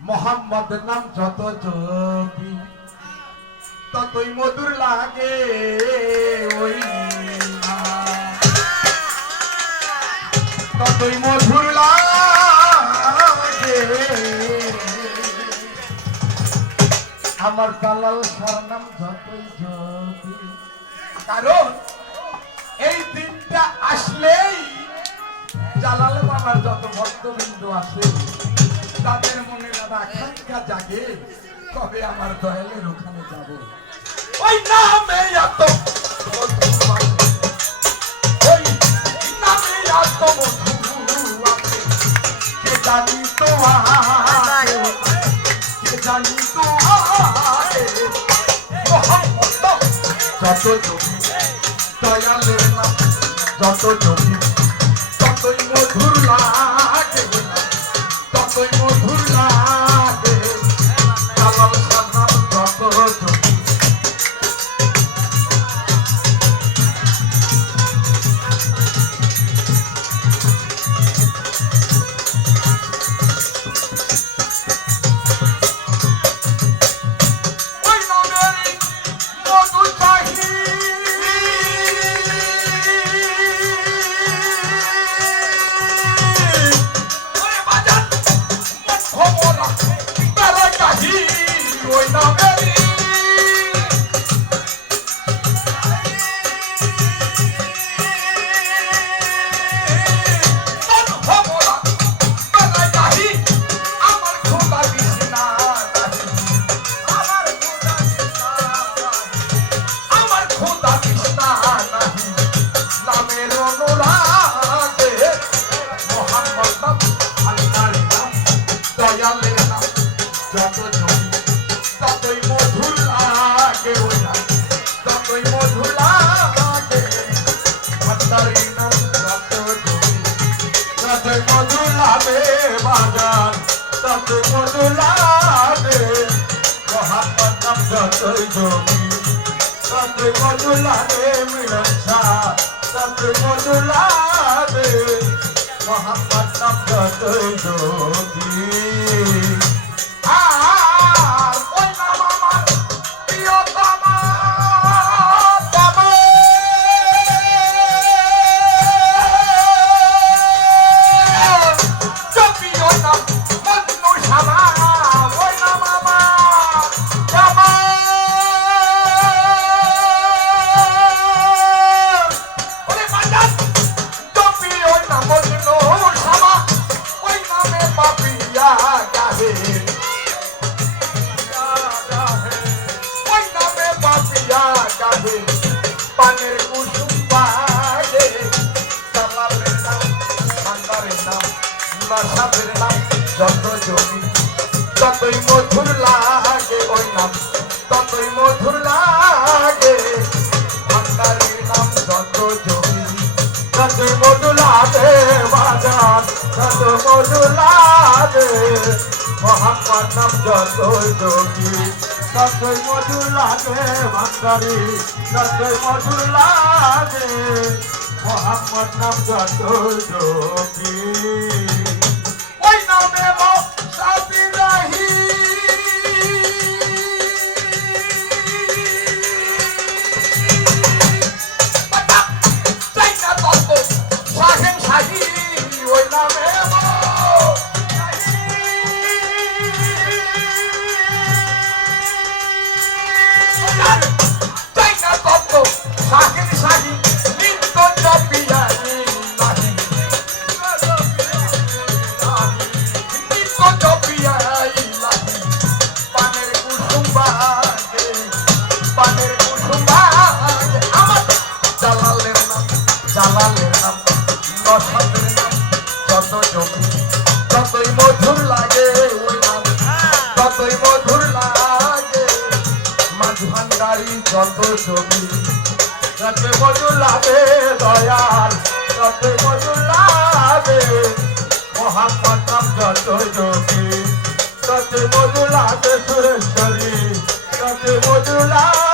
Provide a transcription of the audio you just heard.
মোহাম্মদ নাম যত জপি ততই মধুর লাগে ওই ততই মধুর লাগে আমার দালাল সার নাম যতই জপি কারণ এই দিনটা আসলেই জালাল বাবার যত ভক্তবৃন্দ আছে তাদের মনে আকাঙ্ক্ষা জাগে কবে আমার দয়ালের ওখানে যাব ওই নামে এত মধু ওই নামে এত মধু কে জানি তো কে জানি তো যত জমি দয়ালের নাম যত জমি ততই মধুর লাগে ততই মধুর লাগে জালাল সালাম যত জমি ওই নামেরই মধু চাহি ওই নামেরই আমার খোদা দিস না আমার খোদা দিস না নামের অনুরাগে মোহাম্মদ নাম আল্লাহর নাম দয়ালের নাম যত জমি ততই মধুর লাগে ওই নাম ততই মধুর লাগে আল্লাহর নাম যত জমি ততই মধুর লাগে বাজার ততই মধুর লাগে মোহাম্মদ নাম যতই জমি ততই মধুর লাগে মিলন শাহ ততই মধুর লাগে মোহাম্মদ নাম যতই জমি ওই নাম আমার প্রিয়তম জপি ওই নাম মজনু শামা ওই নাম আমার জামা ওরে বাজার জপি ওই নাম মজনু শামা ওই নামে পাপিয়া গাহে ওই নামে পাপিয়া গাহে পানের কুসুম পাগে জালালের নাম ভান্ডারের নাম নসাদের নাম যত জমি ততই মধুর লাগে ওই নাম ততই মধুর লাগে ভান্ডারের নাম যত জমি ততই মধুর লাগে বাজার তত মধুর লাগে মোহাম্মদ নাম যতই জমি ততই মধুর লাগে ভান্ডারি ততই মধুর লাগে মোহাম্মদ নাম যতই জমি ওই নামে মৌসাবি রাহি চাই না তত সাহেব শাহী ওই নামে চাই না তত সাহেব শাহী নিত্য জপিয়াই নাহি নিত্য জপিয়াই নাহি পানের কুসুম বাগে পানের কুসুম বাগে আমার জালালের নাম নসাদের নাম যত জমি ততই মধুর লাগে ওই নাম ততই মধুর লাগে মাঝ ভান্ডারি যত জমি ততই মধুর লাগে দয়াল ততই মধুর লাগে মোহাম্মদ নাম যত জমি ততই মধুর লাগে সুরেশ্বরী ততই মধুর লাগে